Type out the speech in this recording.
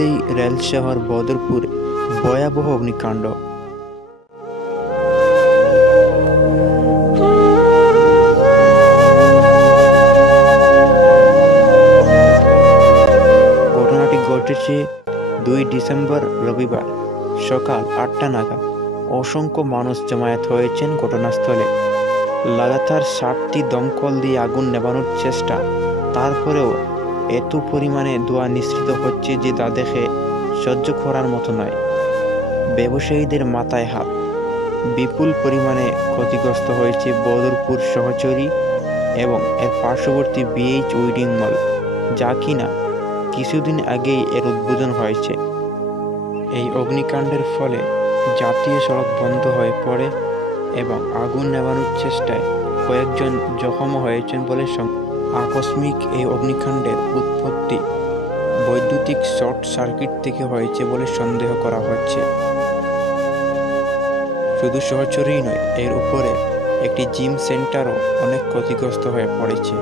মুহূর্তেই রেল শহর বদরপুরে ভয়াবহ অগ্নিকাণ্ড। ঘটনাটি ঘটেছে 2 ডিসেম্বর রবিবার সকাল 8টা নাগাদ। অসংখ্য মানুষ জমায়েত হয়েছেন ঘটনাস্থলে। লাগাতার 60টি দমকল দিয়ে আগুন নেভানোর চেষ্টা, তারপরেও এত পরিমাণে ধোঁয়া নিঃসৃত হচ্ছে যে তা দেখে সহ্য করার মতো নয়। ব্যবসায়ীদের মাথায় হাত। বিপুল পরিমাণে ক্ষতিগ্রস্ত হয়েছে বদরপুর শহরচরি এবং এর পার্শ্ববর্তী বিএইচ উইডিং মল, যা কিনা কিছুদিন আগেই এর উদ্বোধন হয়েছে। এই অগ্নিকাণ্ডের ফলে জাতীয় সড়ক বন্ধ হয়ে পড়ে এবং আগুন নেভানোর চেষ্টায় কয়েকজন জখমও হয়েছেন বলে আকস্মিক এই অগ্নিকাণ্ডের উৎপত্তি বৈদ্যুতিক শর্ট সার্কিট থেকে হয়েছে বলে সন্দেহ করা হচ্ছে। শুধু শহরচরিই নয়, এর উপরে একটি জিম সেন্টারও অনেক ক্ষতিগ্রস্ত হয়ে পড়েছে।